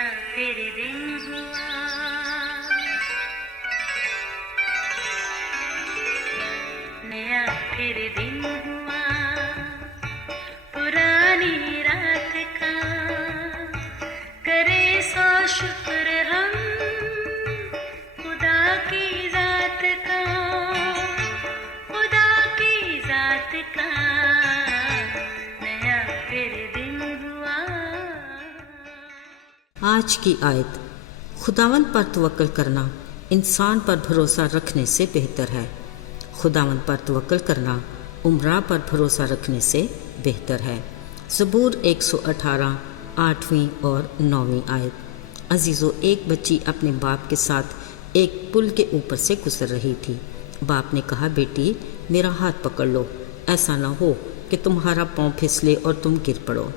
नया फिर दिन हुआ, नया फिर दिन हुआ, पुरानी रात का करे सो शुक्र हम खुदा की जात का, खुदा की जात का नया फिर दिन हुआ। आज की आयत, खुदावंद पर तवक्कल करना इंसान पर भरोसा रखने से बेहतर है। खुदावंद पर तवक्कल करना उम्रा पर भरोसा रखने से बेहतर है। ज़बूर 118 8वीं और 9वीं आयत। अजीज़ों, एक बच्ची अपने बाप के साथ एक पुल के ऊपर से गुजर रही थी। बाप ने कहा, बेटी मेरा हाथ पकड़ लो, ऐसा ना हो कि तुम्हारा पाँव फिसले और तुम गिर पड़ो।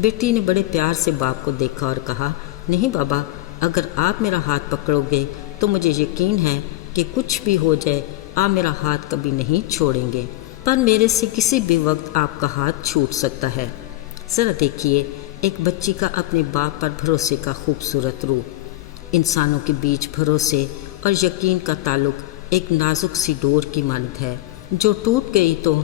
बेटी ने बड़े प्यार से बाप को देखा और कहा, नहीं बाबा, अगर आप मेरा हाथ पकड़ोगे तो मुझे यकीन है कि कुछ भी हो जाए आप मेरा हाथ कभी नहीं छोड़ेंगे, पर मेरे से किसी भी वक्त आपका हाथ छूट सकता है। ज़रा देखिए, एक बच्ची का अपने बाप पर भरोसे का खूबसूरत रूप। इंसानों के बीच भरोसे और यकीन का ताल्लुक एक नाजुक सी डोर की मानद है, जो टूट गई तो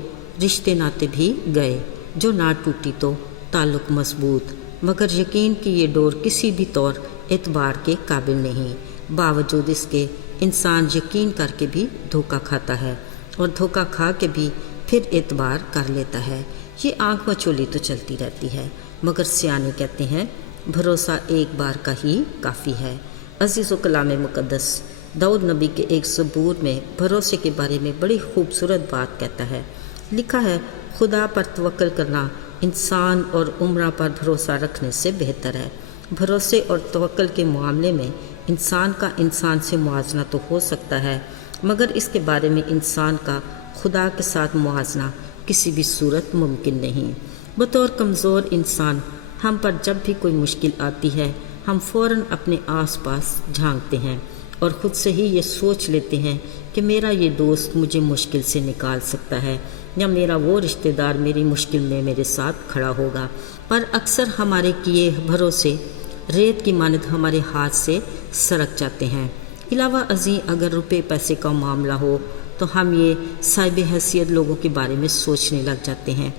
रिश्ते नाते भी गए, जो ना टूटी तो ताल्लुक मजबूत। मगर यकीन की ये डोर किसी भी तौर एतबार के काबिल नहीं। बावजूद इसके इंसान यकीन करके भी धोखा खाता है और धोखा खा के भी फिर एतबार कर लेता है। ये आँख मचोली तो चलती रहती है, मगर सियाने कहते हैं भरोसा एक बार का ही काफ़ी है। अज़ीज़ कलाम मुक़द्दस दाऊद नबी के एक ज़बूर में भरोसे के बारे में बड़ी खूबसूरत बात कहता है। लिखा है, खुदा पर तवक्कल करना इंसान और उम्रा पर भरोसा रखने से बेहतर है। भरोसे और तवक्कल के मामले में इंसान का इंसान से मुआजना तो हो सकता है, मगर इसके बारे में इंसान का खुदा के साथ मुआजना किसी भी सूरत मुमकिन नहीं। बतौर कमज़ोर इंसान हम पर जब भी कोई मुश्किल आती है, हम फ़ौरन अपने आसपास झांकते हैं और ख़ुद से ही ये सोच लेते हैं कि मेरा ये दोस्त मुझे मुश्किल से निकाल सकता है या मेरा वो रिश्तेदार मेरी मुश्किल में मेरे साथ खड़ा होगा। पर अक्सर हमारे किए भरोसे रेत की मानद हमारे हाथ से सरक जाते हैं। अलावा अज़ीं, अगर रुपए पैसे का मामला हो तो हम ये साहिब हैसियत लोगों के बारे में सोचने लग जाते हैं।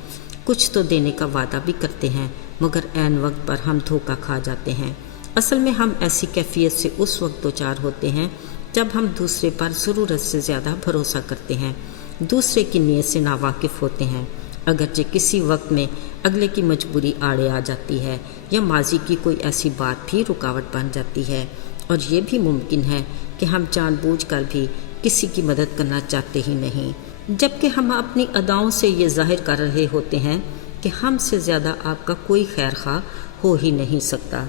कुछ तो देने का वादा भी करते हैं, मगर ऐन वक्त पर हम धोखा खा जाते हैं। असल में हम ऐसी कैफियत से उस वक्त दो चार होते हैं जब हम दूसरे पर ज़रूरत से ज़्यादा भरोसा करते हैं, दूसरे की नीयत से नावाकिफ़ होते हैं। अगरचे किसी वक्त में अगले की मजबूरी आड़े आ जाती है या माजी की कोई ऐसी बात भी रुकावट बन जाती है, और ये भी मुमकिन है कि हम जानबूझकर भी किसी की मदद करना चाहते ही नहीं, जबकि हम अपनी अदाओं से ये जाहिर कर रहे होते हैं कि हमसे ज़्यादा आपका कोई खैर खा हो ही नहीं सकता।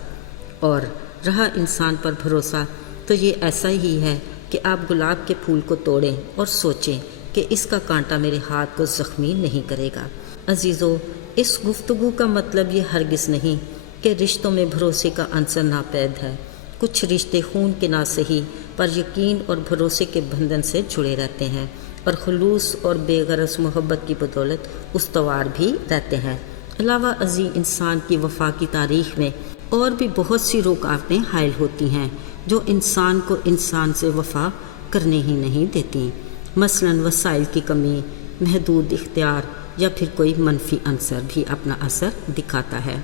और रहा इंसान पर भरोसा, तो ये ऐसा ही है कि आप गुलाब के फूल को तोड़ें और सोचें कि इसका कांटा मेरे हाथ को ज़ख्मी नहीं करेगा। अजीज़ों, इस गुफ्तगू का मतलब ये हरगिज़ नहीं कि रिश्तों में भरोसे का अंसर नापैद है। कुछ रिश्ते खून के ना सही पर यकीन और भरोसे के बंधन से जुड़े रहते हैं और खुलूस और बेगरज मोहब्बत की बदौलत उस्तवार भी रहते हैं। अलावा अज़ीं, इंसान की वफ़ा की तारीख़ में और भी बहुत सी रुकावटें हायल होती हैं जो इंसान को इंसान से वफ़ा करने ही नहीं देती। मसलन वसाइल की कमी, महदूद इख्तियार या फिर कोई मनफी अंसर भी अपना असर दिखाता है।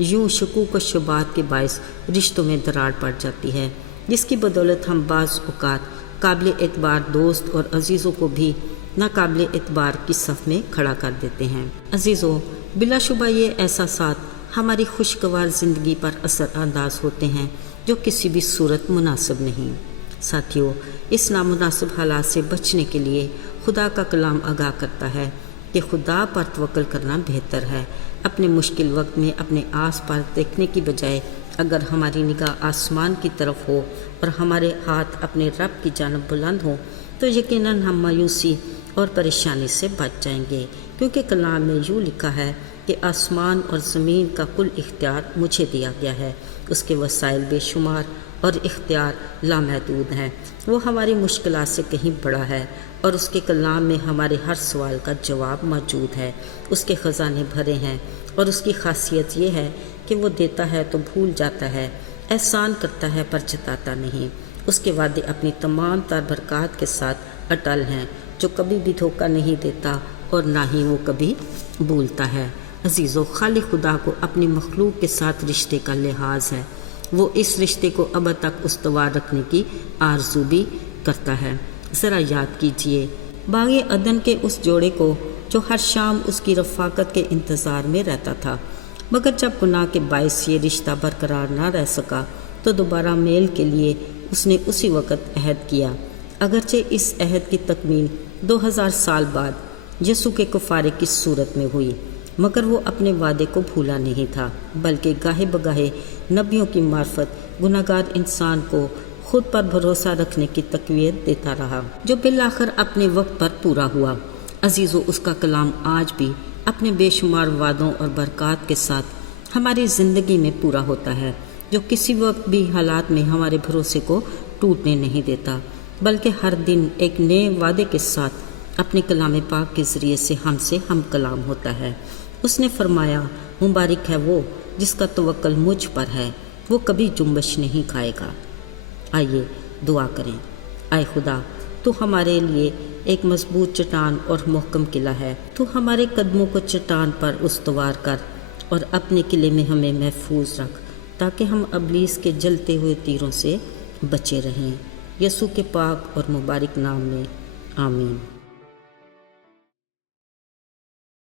यूँ शकूक व शुबात के बायस रिश्तों में दरार पड़ जाती है, जिसकी बदौलत हम बाज़ औक़ात काबिल एतबार दोस्त और अजीज़ों को भी नाकाबिल एतबार की सफ़ में खड़ा कर देते हैं। अजीज़ों, बिलाशुबा ये एहसासात हमारी खुशगवार ज़िंदगी पर असर अंदाज होते हैं जो किसी भी सूरत मुनासिब नहीं। साथियों, इस नामुनासिब हालात से बचने के लिए खुदा का कलाम आगाह करता है कि खुदा पर तवक्कल करना बेहतर है। अपने मुश्किल वक्त में अपने आस पास देखने की बजाय अगर हमारी निगाह आसमान की तरफ हो और हमारे हाथ अपने रब की जानब बुलंद हों, तो यकीनन हम मायूसी और परेशानी से बच जाएंगे, क्योंकि कलाम में यूँ लिखा है कि आसमान और ज़मीन का कुल इख्तियार मुझे दिया गया है, उसके वसाइल बेशुमार और इख्तियार लामहदूद हैं। वो हमारी मुश्किलात से कहीं बड़ा है और उसके कलाम में हमारे हर सवाल का जवाब मौजूद है। उसके ख़ज़ाने भरे हैं और उसकी खासियत ये है کہ وہ دیتا ہے تو بھول جاتا ہے، احسان کرتا ہے پر جتاتا نہیں۔ اس کے وعدے اپنی تمام تر برکات کے ساتھ اٹل ہیں، جو کبھی بھی دھوکہ نہیں دیتا اور نہ ہی وہ کبھی بھولتا ہے۔ عزیزو، خالق خدا کو اپنی مخلوق کے ساتھ رشتے کا لحاظ ہے۔ وہ اس رشتے کو ابد تک استوار رکھنے کی آرزو بھی کرتا ہے۔ ذرا یاد کیجئے باغ عدن کے اس جوڑے کو جو ہر شام اس کی رفاقت کے انتظار میں رہتا تھا، مگر جب گناہ کے باعث یہ رشتہ برقرار نہ رہ سکا تو دوبارہ میل کے لیے اس نے اسی وقت عہد کیا، اگرچہ اس عہد کی تکمیل 2000 سال بعد یسوع کے کفارے کی صورت میں ہوئی، مگر وہ اپنے وعدے کو بھولا نہیں تھا، بلکہ گاہے بگاہے نبیوں کی معرفت گناہ گار انسان کو خود پر بھروسہ رکھنے کی تقویت دیتا رہا، جو بالآخر اپنے وقت پر پورا ہوا۔ عزیزو، اس کا کلام آج بھی اپنے بے شمار وعدوں اور برکات کے ساتھ ہماری زندگی میں پورا ہوتا ہے، جو کسی وقت بھی حالات میں ہمارے بھروسے کو ٹوٹنے نہیں دیتا، بلکہ ہر دن ایک نئے وعدے کے ساتھ اپنے کلام پاک کے ذریعے سے ہم کلام ہوتا ہے۔ اس نے فرمایا، مبارک ہے وہ جس کا توکل مجھ پر ہے، وہ کبھی جنبش نہیں کھائے گا۔ آئیے دعا کریں۔ اے خدا، تو ہمارے لیے ایک مضبوط چٹان اور محکم قلعہ ہے، تو ہمارے قدموں کو چٹان پر استوار کر اور اپنے قلعے میں ہمیں محفوظ رکھ، تاکہ ہم ابلیس کے جلتے ہوئے تیروں سے بچے رہیں۔ یسوع کے پاک اور مبارک نام میں آمین۔